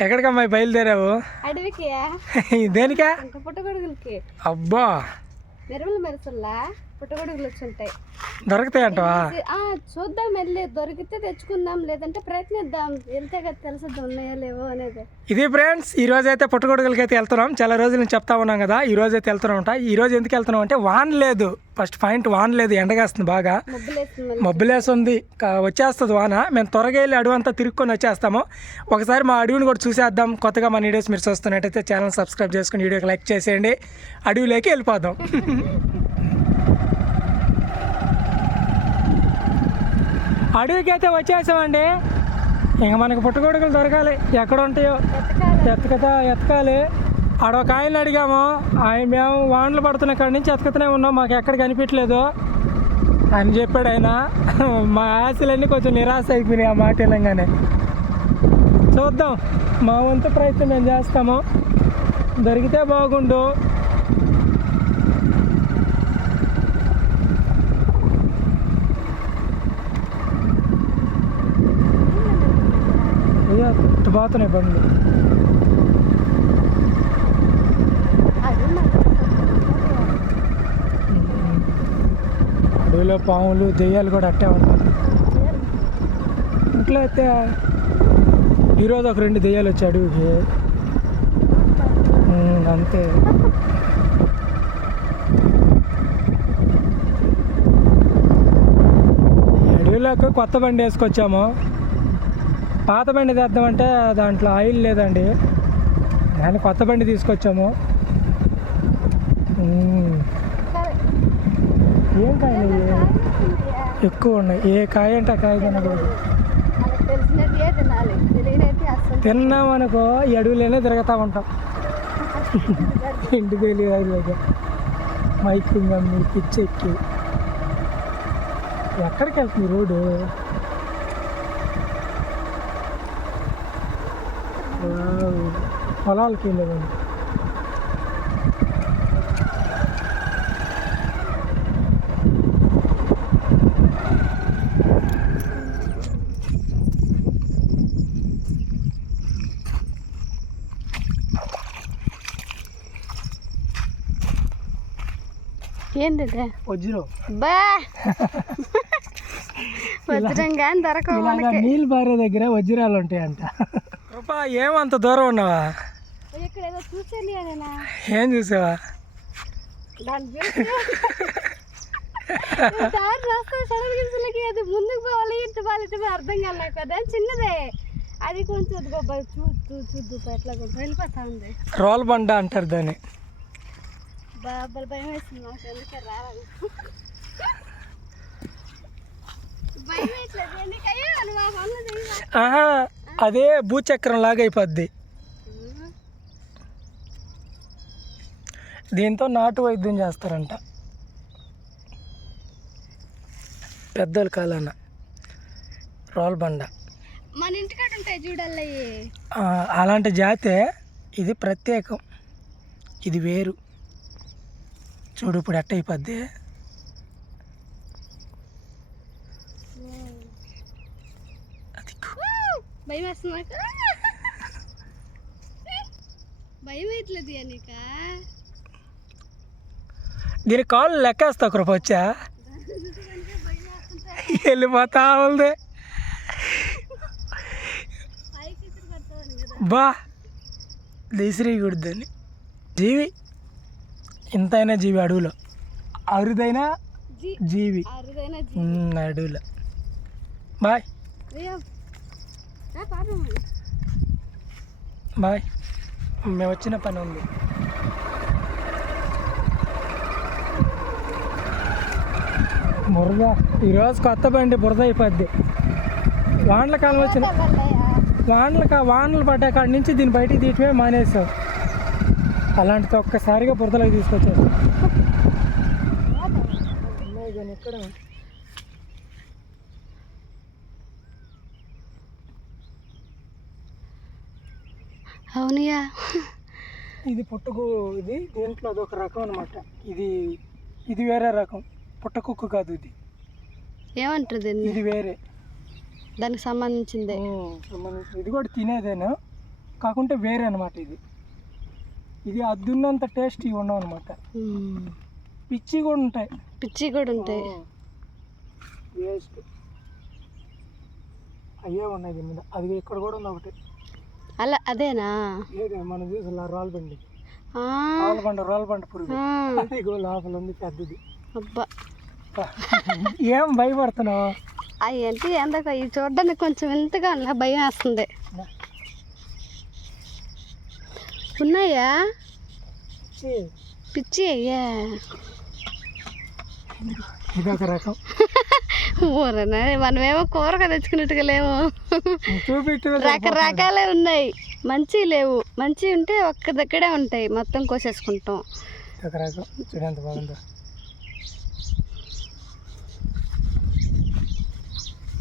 ఎక్కడికమ్మా బయలుదేరావు? అడవికి. దేనికా? పుట్టగొడుగులకి. అబ్బా. మెరువులు మెరుసుల్లా? పుట్టగొడుగులు ఉంటాయి దొరుకుతాయంటవా ఆ, చూద్దాం వెళ్ళి దొరికితే తెచ్చుకుందాం లేదంటే ప్రయత్నిద్దాం. వెళ్తే కదా తెలుసుద్దాం ఉన్నాయో లేవో అనేది. ఇది ఫ్రెండ్స్ ఈ రోజు అయితే పుట్టగొడుగులకి అయితే వెళ్తున్నాం. చాలా రోజుల నుంచి చెప్తా ఉన్నాం కదా ఈ రోజు అయితే వెళ్తున్నాం ఉంటా ఈ రోజు ఎందుకు వెళ్తున్నాం అంటే వాన్ లేదు. ఫస్ట్ పాయింట్ వాన్ లేదు. ఎండగాస్తుంది బాగా. మబ్బులేస్తుంది వచ్చేస్తుంది వాన. మేము త్వరగా వెళ్ళి అడవి అంతా తిరుక్కొని వచ్చేస్తాము. ఒకసారి మా అడవిని కూడా చూసేద్దాం. కొత్తగా మన వీడియోస్ మీరు చూస్తున్నట్టయితే ఛానల్ సబ్స్క్రైబ్ చేసుకుని వీడియోకి లైక్ చేసేయండి. అడవిలోకి వెళ్ళిపోదాం. అడవికి అయితే వచ్చేసామండి. ఇంక మనకి పుట్టగొడుగులు దొరకాలి. ఎక్కడ ఉంటాయో ఎత్తకతా ఎతకాలి ఆడ ఒక ఆయన అడిగాము. ఆయన మేము వానలు పడుతున్న కాడి నుంచి ఎతకతూనే ఉన్నాం. మాకు ఎక్కడ కనిపించలేదు. అని చెప్పాడు ఆయన. మా ఆశలన్నీ కొంచెం నిరాశ అయిపోయినాయి ఆ మాట వెళ్ళంగానే చూద్దాం. మా వంతు ప్రయత్నం మేము చేస్తాము. దొరికితే బాగుండు. అయ్యా పోతున్నాయి బండ్లు అడవిలో పాములు దెయ్యాలు కూడా అట్టే ఉంటాయి ఇంట్లో అయితే ఈరోజు ఒక రెండు దెయ్యాలు వచ్చి అడవికి. అంతే. అడవిలోకి కొత్త బండి వేసుకొచ్చాము. పాత బండి తెద్దామంటే దాంట్లో ఆయిల్ లేదండి. దాన్ని కొత్త బండి తీసుకొచ్చాము. ఏం కాయలు ఎక్కువ ఉన్నాయి. ఏ కాయ అంటే ఆ కాయ తినకూడదు తిన్నాం అనుకో ఈ అడవిలోనే తిరుగుతూ ఉంటాం. ఇంటి తెలియదు మైకింగ్ అమ్మి పిచ్చెక్కి? ఎక్కడికి వెళ్తుంది రోడ్డు? పొలాలకి ఇది? వజ్రం. బా! వజ్రంగా దొరకవు నీళ్ళు బారే దగ్గర వజ్రాలు ఉంటాయంట. రూపా ఏమంత దూరం ఉన్నావా? ఇక్కడ ఏదో చూసాను నేనా ఏం చూసావా? దాని గురించి దారి రాస్తా సడన్ గిల్సులకి అది ముందుకు పోవాలి ఇటు పోవాలి ఇటు అర్థం కాలేదు కదా చిన్నదే. అది కొంచెం ఇదిగో బై చూ చూ చూద్దు ఎట్లా కొంచెం వెళ్ళిపోతా ఉంది. రోల్ బండ అంటారు దాన్ని. బాబల్ భయం వేస్తుంది నాకు ఎందుకే రావాలి. భయం వేయట్లేదు ఎందుకయ్యో? అదే భూచక్రం లాగా అయిపోద్ది. దీంతో నాటు వైద్యం చేస్తారంట. పెద్దల కాలాన రోల్ బండ. మన ఇంటికాడ ఉంటాయి చూడాలయ్యి ఆ, అలాంటి జాతే ఇది ప్రత్యేకం. ఇది వేరు. చూడు ఇప్పుడు ఎట్ట అయిపోద్ది. భయం వేస్తుంది నాకు భయం నీక? దీని కాళ్ళు లెక్కేస్తా ఒకరు వచ్చా? వెళ్ళిపోతా ఉంది. బా దేశరీగుడిద్దని జీవి ఇంతైనా జీవి అడవిలో. అరుదైన జీవి. అడవిలో. బాయ్. బాయ్. మేము వచ్చిన పని ఉంది. బురద. ఈరోజు కొత్త బండి బురద అయిపోద్ది. వానల కాలం వచ్చిన వానలు వానలు పడ్డ కాడి నుంచి దీన్ని బయటికి తీయటమే మానేసాం అలాంటిది ఒక్కసారిగా బురదలోకి తీసుకొచ్చారు. ఇక్కడ అవునయ్యా. ఇది పుట్టుకు ఇది దీంట్లో అదొక రకం అనమాట ఇది ఇది వేరే రకం. పుట్టకుక్కు కాదు ఇది. ఏమంటారు ఇది వేరే. దానికి సంబంధించిందే. ఇది కూడా తినేదేనా? కాకుంటే వేరే అనమాట ఇది. ఇది అద్దున్నంత టేస్ట్ ఇవి ఉండవు అనమాట. పిచ్చి కూడా ఉంటాయి. పిచ్చి కూడా ఉంటాయి. వేస్ట్. అయ్యే ఉన్నాయి దీని మీద. అది ఇక్కడ కూడా ఉంది ఒకటి. అలా అదేనా? ఏదే? మనం చూసి రాల్ బండి ఆ, రాల్ బండ రాల్ బండ పురుగు అది లోపల ఉంది పెద్దది. అబ్బా. ఏం భయపడుతున్నావు? అయ్యేంటి ఎందుకు ఇవి చూడడానికి కొంచెం వింతగా ఉన్నా భయం వేస్తుంది. ఉన్నాయా? పిచ్చి. అయ్యా. ఇదొక రకం. ఊరనా? మనమేమో కూరగా తెచ్చుకున్నట్టుగా లేవు చూపించు రకరకాలే ఉన్నాయి. మంచి లేవు. మంచి ఉంటే ఒక్క దగ్గరే ఉంటాయి. మొత్తం కోసేసుకుంటాం. ఒక రకం. చూడు ఎంత బాగుందో.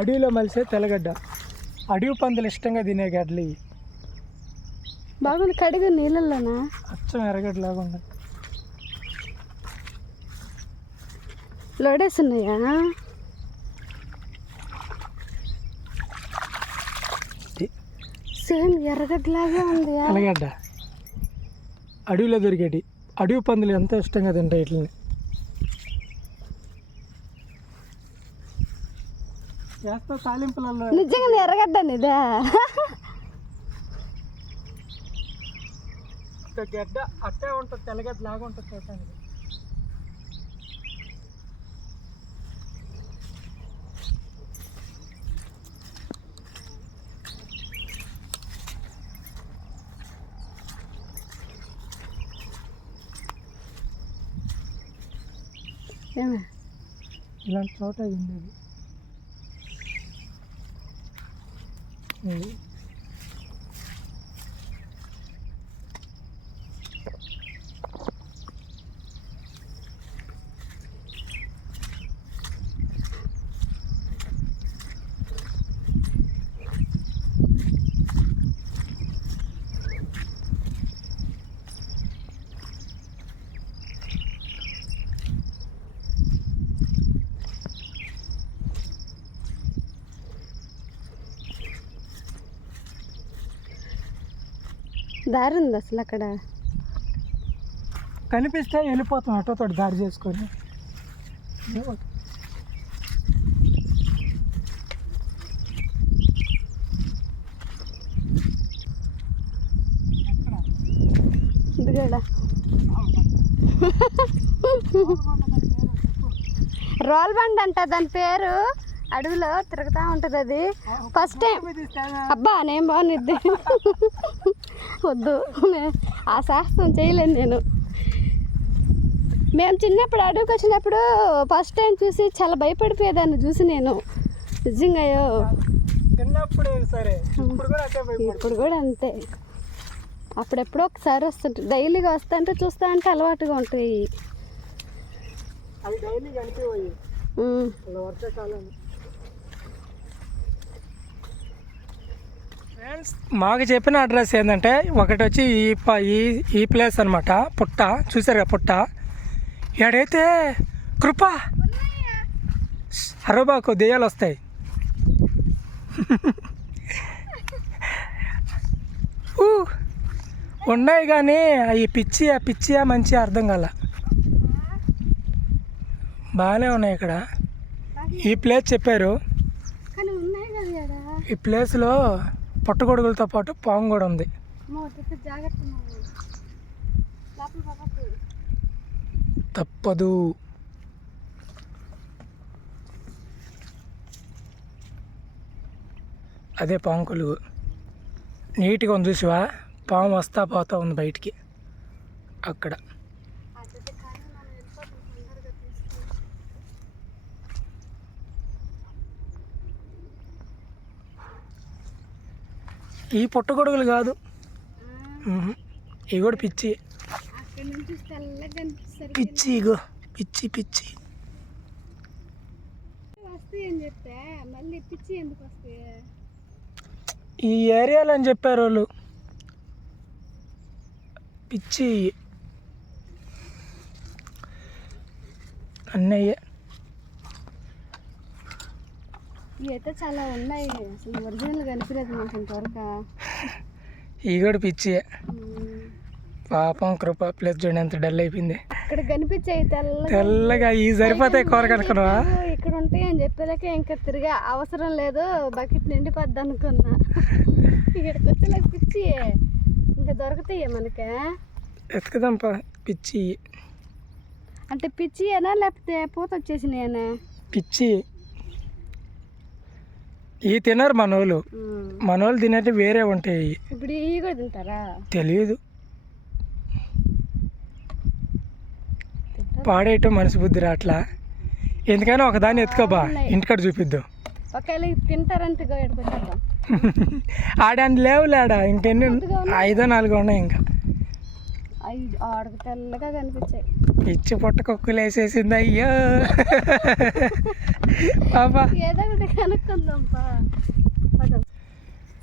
అడవిలో మలిసే తెల్లగడ్డ. అడవి పందులు ఇష్టంగా తినే గడ్డలు ఇవి. బాగుంది కడిగి నీళ్ళల్లోనా? అచ్చం ఎర్రగడ్డ లాగా ఉంది. లోడేస్ ఉన్నాయా సేమ్ ఎర్రగడ్డలాగే ఉంది తెల్లగడ్డ. అడవిలో దొరికేటి. అడవి పందులు ఎంతో ఇష్టంగా తింటాయి ఇట్లని చేస్తా తాలింపులలో నిజంగా ఎర్రగడ్డ ఇదా? గడ్డ అట్టే ఉంటుంది తెల్లగడ్డ లాగా ఉంటుంది చూడటానికి? ఇలాంటి చోట ఇది 嗯。దారి ఉంది అసలు అక్కడ. కనిపిస్తే వెళ్ళిపోతాం ఆటోతో దారి చేసుకొని. రోల్ బండ్ అంట దాని పేరు. అడవిలో తిరుగుతూ ఉంటుంది అది. First time? అబ్బా నేను బాగునిద్ది వద్దు. ఆ శాస్త్రం చేయలేను నేను. మేము చిన్నప్పుడు అడవికి వచ్చినప్పుడు ఫస్ట్ టైం చూసి చాలా భయపడిపోయేదాన్ని చూసి నేను. నిజంగా అయ్యో. చిన్నప్పుడే సరే ఇప్పుడు కూడా అంతే. అప్పుడెప్పుడో ఒకసారి వస్తుంటాయి డైలీగా వస్తుంటే చూస్తా అంటే అలవాటుగా ఉంటాయి. అవి డైలీ వర్షాకాలం ఫ్రెండ్స్ మాకు చెప్పిన అడ్రస్ ఏంటంటే ఒకటి వచ్చి ఈ ప ఈ ఈ ప్లేస్ అనమాట పుట్ట. చూసారు కదా పుట్ట? ఎడైతే కృప. అరబాకు దెయ్యాలు వస్తాయి. ఊ, ఉన్నాయి కానీ అవి పిచ్చి ఆ పిచ్చి ఆ మంచి అర్థం కాల. బాగానే ఉన్నాయి ఇక్కడ. ఈ ప్లేస్ చెప్పారు. ఈ ప్లేస్లో పట్టుగొడుగులతో పాటు పాము కూడా ఉంది. తప్పదు. అదే పాము కొలుగు నీట్గా ఉంది చూసివా పాము వస్తా పోతా ఉంది బయటికి. అక్కడ అట్లయితే కానీ మనం వెళ్ళిపోతాం తొందరగా తీసుకుని. ఈ పుట్టగొడుగులు కాదు. ఇవి కూడా పిచ్చి. పిచ్చి ఇగో పిచ్చి పిచ్చి. ఈ ఏరియాలో అని చెప్పారు వాళ్ళు పిచ్చి. అన్నయ్య. అయితే చాలా ఉన్నాయి. అసలు ఒరిజినల్ కనిపించలేదు మాకు ఇంతవరకు. ఈ కూడా పిచ్చి పాపం కృప ప్లస్ చూడండి ఎంత డల్ అయిపోయింది. ఇక్కడ కనిపించాయి తెల్లగా తెల్లగా ఈ సరిపోతాయి కూర కనుక్కున్నావా? ఇక్కడ ఉంటాయి అని చెప్పేదాకా ఇంకా తిరిగా అవసరం లేదు. బకెట్ నిండిపోద్ది అనుకున్నా ఇక్కడికి వచ్చేలాగా పిచ్చి ఇంకా దొరుకుతాయి మనకి. ఎత్తుకుదాంపా పిచ్చి అంటే పిచ్చి అయినా లేకపోతే పూత వచ్చేసినాయనా పిచ్చి ఈ తినరు మనోళ్ళు. మనోళ్ళు తినేటి వేరే ఉంటాయి. ఇప్పుడు ఇవి కూడా తింటారా? తెలియదు. పాడేయటం మనసు బుద్ధి రాట్లా ఎందుకైనా ఒకదాన్ని ఎత్తుకోబా ఇంటికాడ చూపిద్దాం. ఒకవేళ తింటారంటే ఆడాన్ని లేవులేడా? ఇంకెన్ని ఐదో నాలుగో ఉన్నాయి ఇంకా. అవి ఆడకు తెల్లగా కనిపించాయి. పిచ్చి పుట్ట కుక్కలు వేసేసింది అయ్యో. పాపా. ఏదో ఒకటి కనుక్కుందాం పా. పదం.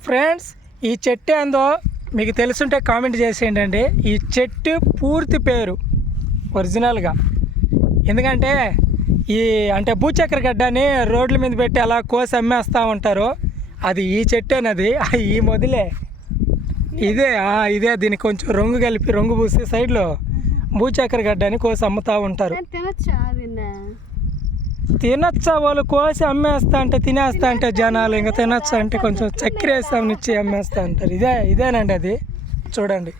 ఫ్రెండ్స్ ఈ చెట్టు ఏందో మీకు తెలుసుంటే కామెంట్ చేసేయండి అండి ఈ చెట్టు పూర్తి పేరు ఒరిజినల్గా. ఎందుకంటే ఈ అంటే భూచక్ర గడ్డని రోడ్ల మీద పెట్టి అలా కోసి అమ్మేస్తూ ఉంటారు. అది ఈ చెట్టేనది ఈ మొదలే. ఇదే ఇదే దీనికి కొంచెం రంగు కలిపి రంగు పూసి సైడ్లో భూచక్ర గడ్డని కోసి అమ్ముతూ ఉంటారు. తినొచ్చా వాళ్ళు కోసి అమ్మేస్తా అంటే తినేస్తా అంటే జనాలు ఇంకా తినచ్చా అంటే కొంచెం చక్కెర ఇచ్చి అమ్మేస్తా అంటారు ఇదే ఇదేనండి అది. చూడండి.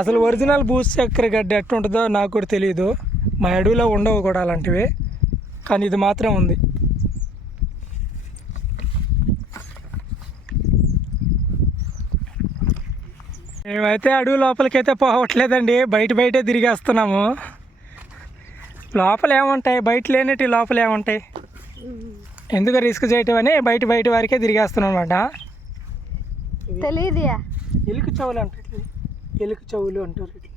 అసలు ఒరిజినల్ బూస్ చక్కెర గడ్డ ఎట్టుంటుందో నాకు కూడా తెలియదు మా అడవిలో ఉండవు కూడా అలాంటివి. కానీ ఇది మాత్రం ఉంది. మేమైతే అడవి లోపలికైతే పోవట్లేదండి. బయట బయటే తిరిగేస్తున్నాము. లోపల ఏముంటాయి బయట లేనట్టు లోపల ఏముంటాయి. ఎందుకు రిస్క్ చేయటం అని బయట బయట వారికే తిరిగేస్తున్నాం అనమాట తెలీదియా? ఎలుక చెవులు అంటారు ఎలుక చెవులు అంటారు ఇట్లా.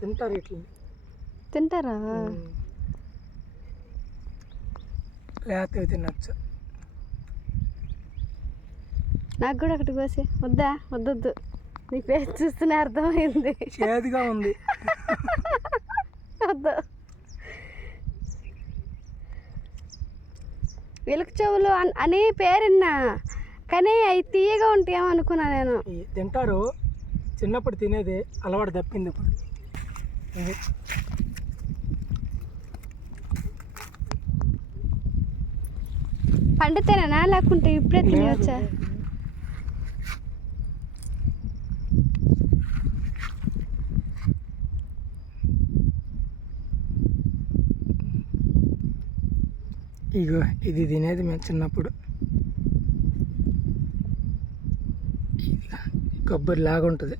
తింటారు ఇట్లా. తింటారా? లేకపోతే తినచ్చు. నాకు కూడా ఒకటి కోసి. వద్దా? వద్దొద్దు. నీ ఫేస్ చూస్తూనే అర్థమైంది. చేదుగా ఉంది. వద్దు. వెలుగు చెవులు అన్- పేరున్నా. కానీ అవి తీయగా ఉంటాయేమో అనుకున్నా నేను. తింటారు. చిన్నప్పుడు తినేది అలవాటు తప్పింది ఇప్పుడు. ఇది. పండితేనా లేకుంటే ఇప్పుడే తినవచ్చా ఇగో ఇది తినేది మేము చిన్నప్పుడు. కొబ్బరి లాగా ఉంటుంది.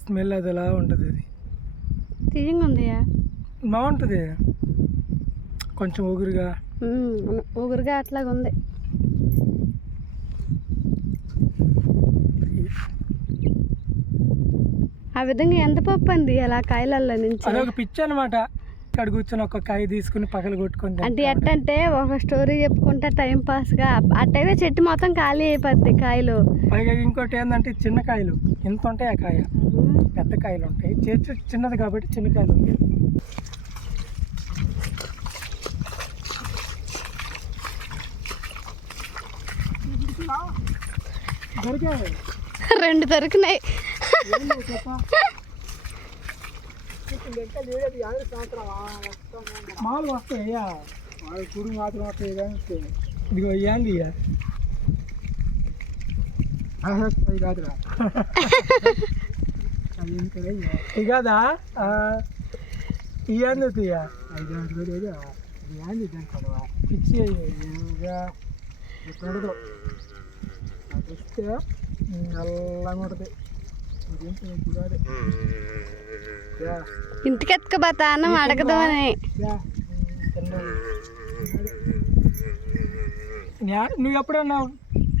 స్మెల్ అది అలా ఉంటుంది అది? తీయంగా ఉందియా బాగుంటుంది. కొంచెం ఊగురుగా ఊగురుగా అట్లాగా ఆ విధంగా ఎంత పప్పు అంది అలా కాయలల్లో నుంచి? అదొక పిచ్చి అనమాట ఇక్కడ కూర్చొని ఒక కాయ తీసుకుని పగలు కొట్టుకొని అంటే ఎట్టంటే ఒక స్టోరీ చెప్పుకుంటా టైం పాస్గా అట్టయితే చెట్టు మొత్తం ఖాళీ అయిపోద్ది కాయలు. పైగా ఇంకోటి ఏంటంటే చిన్న కాయలు. ఎంత ఉంటాయి ఆ కాయ? పెద్ద కాయలు ఉంటాయి. చెట్టు చిన్నది కాబట్టి చిన్న కాయలు ఉంటాయి. రెండు దొరికినాయి. మాలు వస్తాయి కుడు మాత్రం వస్తాయి కానీ ఇదిగో ఇవ్వండి ఇక కాదురా ఇది కాదా? ఇవ్వండి తీయ పిచ్చి ఉండదు అది వస్తే నల్లగా ఉంటుంది. ఇంటికి ఎత్తుకోబోతా అన్నం అడగదామని. నువ్వు ఎప్పుడన్నా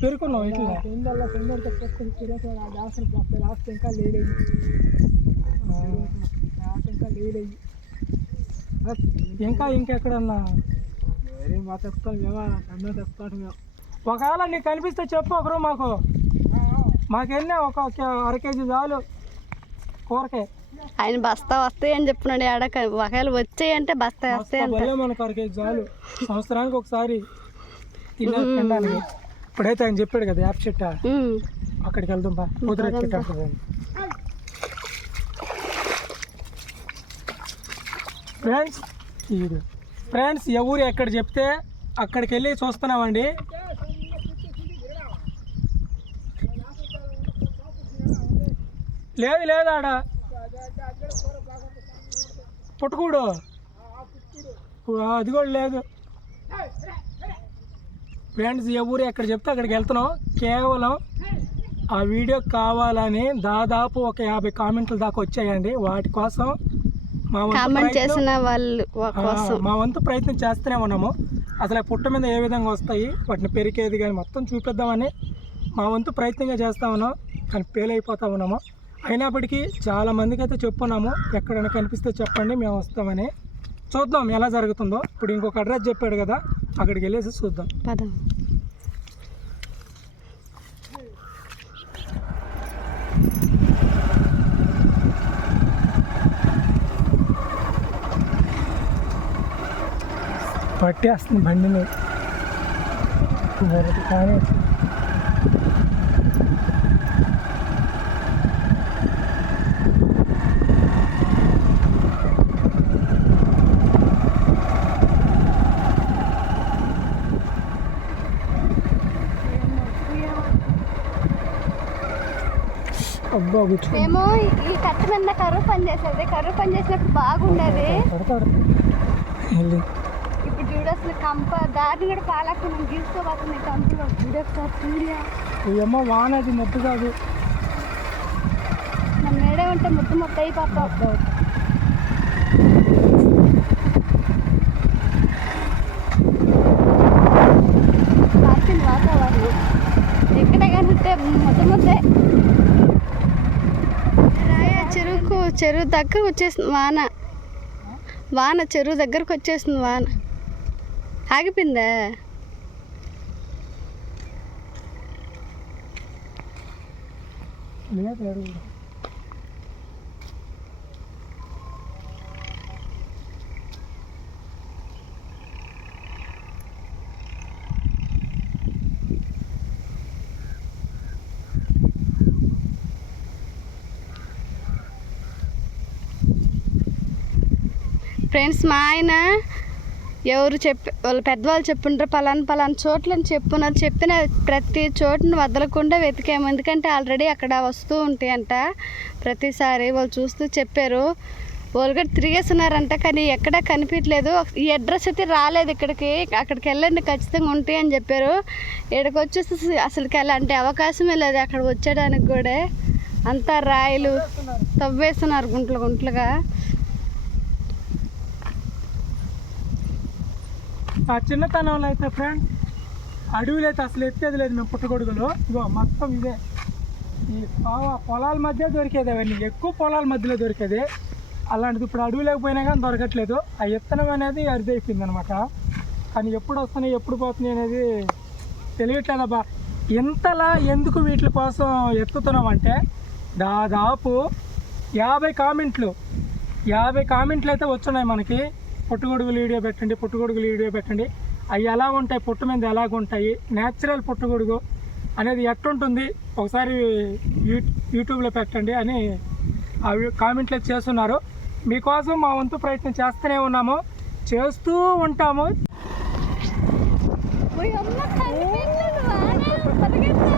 పేరుకున్నావు ఇట్లా? ఇంకా లేడీ ఇంకా లేడీ ఇంకా ఇంకెక్కడన్నా మా చెప్తాను మేము అన్న చెప్తాను మేము ఒకవేళ నీకు కనిపిస్తే చెప్పు ఒకరు మాకు. మాకెన్నే ఒక అర కేజీ చాలు కూరకే. ఆయన బస్తా వస్తాయి అని చెప్తున్నాడు ఆడ. ఒకవేళ వచ్చాయంటే బస్తా వస్తాయి మనకు అర కేజీ చాలు. సంవత్సరానికి ఒకసారి తినడానికి ఇప్పుడైతే ఆయన చెప్పాడు కదా యాప్ చెట్ట. అక్కడికి వెళ్దాం బా కుదిరే చెట్టు అంటుంది ఫ్రెండ్స్ ఫ్రెండ్స్ ఎవరు ఎక్కడ చెప్తే అక్కడికి వెళ్ళి చూస్తున్నామండి. లేదు లేదు ఆడ. పుట్టుకూడు. అది కూడా లేదు. ఫ్రెండ్స్ ఎవరు ఎక్కడ చెప్తే అక్కడికి వెళ్తున్నాం. కేవలం ఆ వీడియో కావాలని దాదాపు ఒక యాభై కామెంట్ల దాకా వచ్చాయండి. వాటి కోసం మా వంతు కామెంట్ చేసిన వాళ్ళు మా వంతు ప్రయత్నం చేస్తూనే ఉన్నాము. అసలు పుట్ట మీద ఏ విధంగా వస్తాయి వాటిని పెరికేది కానీ మొత్తం చూపిద్దామని మా వంతు ప్రయత్నంగా చేస్తా ఉన్నాం. కానీ ఫెయిల్ అయిపోతా ఉన్నాము. అయినప్పటికీ చాలా మందికి అయితే చెప్పున్నాము. ఎక్కడైనా కనిపిస్తే చెప్పండి మేము వస్తామని. చూద్దాం ఎలా జరుగుతుందో. ఇప్పుడు ఇంకొక అడ్రస్ చెప్పాడు కదా అక్కడికి వెళ్ళేసి చూద్దాం. పట్టేస్తుంది బండిని. కానీ అబ్బా కూర్చో మేము ఈ కట్ట మీద కరువు పని చేసేది. కరువు పని చేసినప్పుడు బాగుండేది. ఇప్పుడు చూడు అసలు కంప దారిని కూడా పాలకుండా గీసుకోబోతుంది కంపలో. చూడొకసారి చూడియా ఈ అమ్మ వాన అది మబ్బు కాదు. మన మేడే ఉంటే ముద్దు మొత్తం అయిపోతాం మార్చింది వాతావరణం ఎక్కడ కానీ ఉంటే ముద్ద ముద్దే రాయా చెరువుకు చెరువు దగ్గరకు వచ్చేసింది వాన. వాన చెరువు దగ్గరకు వచ్చేసింది వాన. ఆగిపోయిందా? లేదు ఫ్రెండ్స్ మా ఆయన ఎవరు చెప్పి వాళ్ళు పెద్దవాళ్ళు చెప్పుంటారు పలానా పలానా చోట్ల చెప్పున్నారు చెప్పిన ప్రతి చోటును వదలకుండా వెతికాము. ఎందుకంటే ఆల్రెడీ అక్కడ వస్తూ ఉంటాయంట. ప్రతిసారి వాళ్ళు చూస్తూ చెప్పారు. వాళ్ళు కూడా తిరిగేస్తున్నారంట కానీ ఎక్కడా కనిపించలేదు ఈ అడ్రస్ అయితే రాలేదు ఇక్కడికి. అక్కడికి వెళ్ళండి ఖచ్చితంగా ఉంటాయి అని చెప్పారు. ఇక్కడికి వచ్చేసి అసలుకి అలాంటి అవకాశమే లేదు అక్కడ వచ్చేయడానికి కూడా. అంతా రాయలు తవ్వేస్తున్నారు గుంటలు గుంటలుగా. ఆ చిన్నతనంలో అయితే ఫ్రెండ్ అడవిలో అయితే అసలు ఎత్తేది లేదు మేము పుట్టగొడుగులో. ఇగో మొత్తం ఇదే. ఈ పొలాల మధ్య దొరికేది అవన్నీ. ఎక్కువ పొలాల మధ్యలో దొరికేది. అలాంటిది ఇప్పుడు అడవిలోకి పోయినా కానీ దొరకట్లేదు. ఆ ఎత్తనం అనేది అరిదైపోయింది అనమాట కానీ ఎప్పుడు వస్తున్నాయి ఎప్పుడు పోతున్నాయి అనేది తెలియట్లేదబ్బా ఇంతలా ఎందుకు వీటి కోసం ఎత్తుతున్నాం అంటే దాదాపు యాభై కామెంట్లు యాభై కామెంట్లు అయితే వచ్చున్నాయి మనకి. పుట్టుగొడుగులు వీడియో పెట్టండి పుట్టుగొడుగులు వీడియో పెట్టండి. అవి ఎలా ఉంటాయి పుట్టు మీద ఎలాగ ఉంటాయి న్యాచురల్ పుట్టుగొడుగు అనేది ఎట్టుంటుంది ఒకసారి యూ యూట్యూబ్లో పెట్టండి అని అవి కామెంట్లు చేస్తున్నారు. మీకోసం మా వంతు ప్రయత్నం చేస్తూనే ఉన్నాము చేస్తూ ఉంటాము ఓయ్ అమ్మ కనిపించలేదు వాన పరిగెత్తా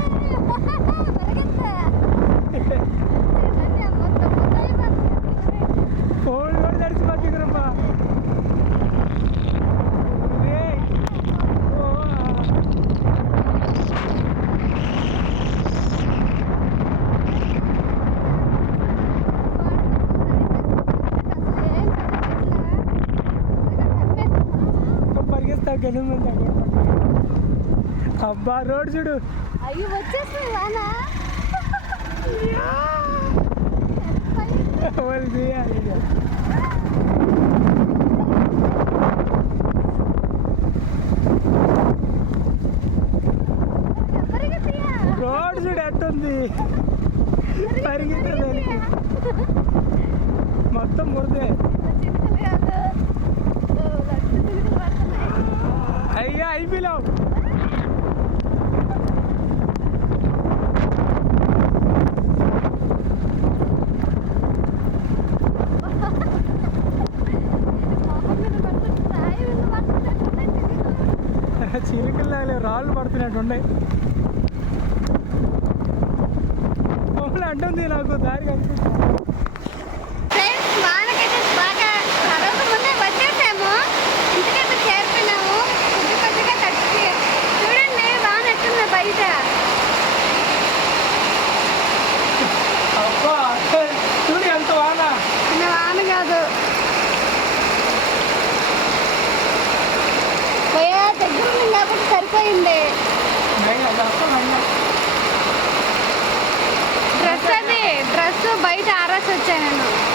పరిగెత్తా ఏంటంటే మొత్తం మొత్తం అయిపోతుంది. ఫోన్ కూడా తడిచిపోతుందిరమ్మా ఏయ్. ఓ. ఎనిమిది అక్కడ. అబ్బా రోడ్ చూడు. అయ్యి వచ్చేస్తుంది వాళ్ళు తీయాలి. రోడ్ చూడు ఎట్టుంది? పరిగెత్తది మొత్తం మురదే. అయ్యా అయిపోయావు రాళ్ళు పడుతున్నట్టుండే. ఉన్నాయి అంటుంది నాకు దారి కనిపిస్తుంది డ్రెస్